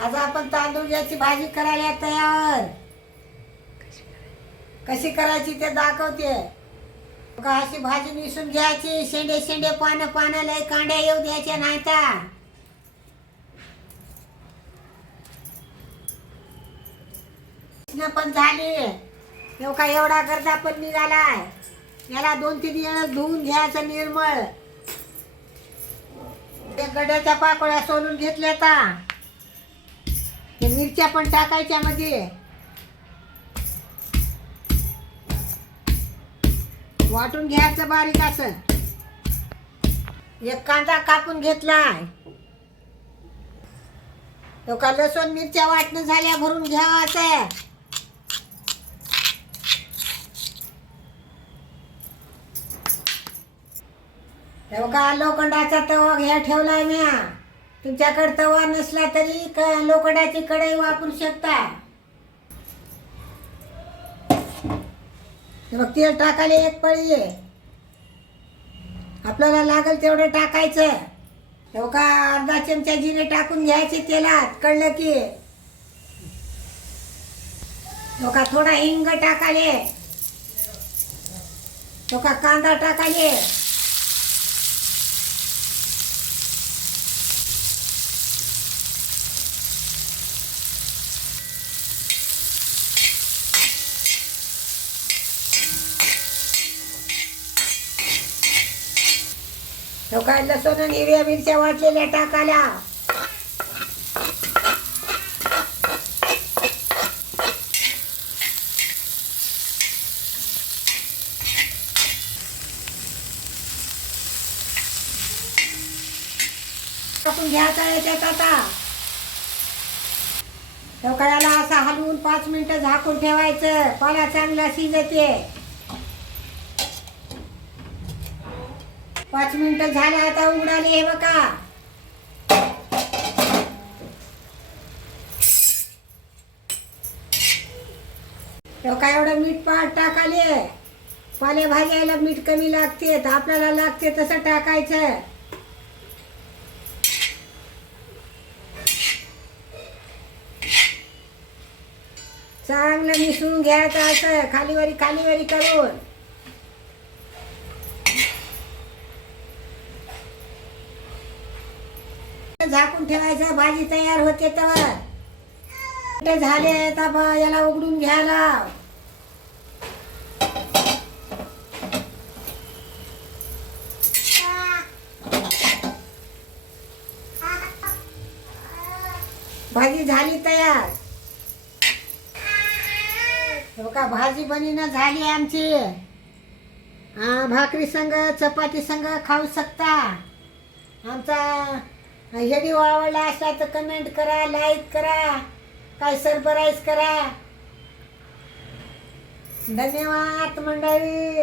आज आपण तांदूळाची भाजी करायला तयार. कशी करायची ते दाखवते. का अशी भाजी निसून घ्यायची. शेंडे शेंडे पानं पानाला कांड्या येऊ द्यायच्या नाही तर पण झाली. एवढा का एवढा गर्दा पण निघालाय. याला दोन तीन वेळ धुवून घ्यायचं निर्मळ. ते गड्याच्या पाकोळ्या सोलून घेतल्या आता मिरच्या पण टाकायच्या मध्ये. वाटून घ्यायचं बारीक असं. एक कांदा कापून घेतलाय. तो का लसूण मिरच्या वाटणं झाल्या भरून घ्यावाचं हे लोखंडाचा तवा घ्या ठेवलाय म्या. तुमच्याकडे तवा नसला तरी क- लोखंडाची कढई वापरू शकता. मग तेल टाकायला एक पळी आहे आपल्याला लागेल तेवढं टाकायचं. हे का अर्धा चमचा जिरे टाकून घ्यायचे तेलात कळलं की. बघा थोडा हिंग टाकाले बघा कांदा टाकाले तो काय लसूण आणि हिरव्या मिरच्या वाटलेल्या टाकाल्या. टाकून घ्यायचा याच्यात आता. तो याला असा हलवून पाच मिनिटं झाकून ठेवायचं. पाला चांगला शिजते. पाच मिनिटं झालं आता उघडाले हे बघा. काय एवढं मीठ पाट टाकाले? पालेभाज्याला मीठ कमी लागते तर आपल्याला लागते तसं टाकायचं. चांगलं मिसळून घ्यायचं असं खालीवरी खालीवरी करून. झाकून ठेवायचं भाजी तयार होते तर. ते झाले तर याला उघडून घ्यायला. भाजी झाली तयार. हो का भाजी बनीनं झाली आमची. भाकरी संग चपाती संग खाऊ शकता. आमचा व्हिडिओ आवडला असला तर कमेंट करा लाईक करा काय सरप्राईज करा. धन्यवाद मंडळी.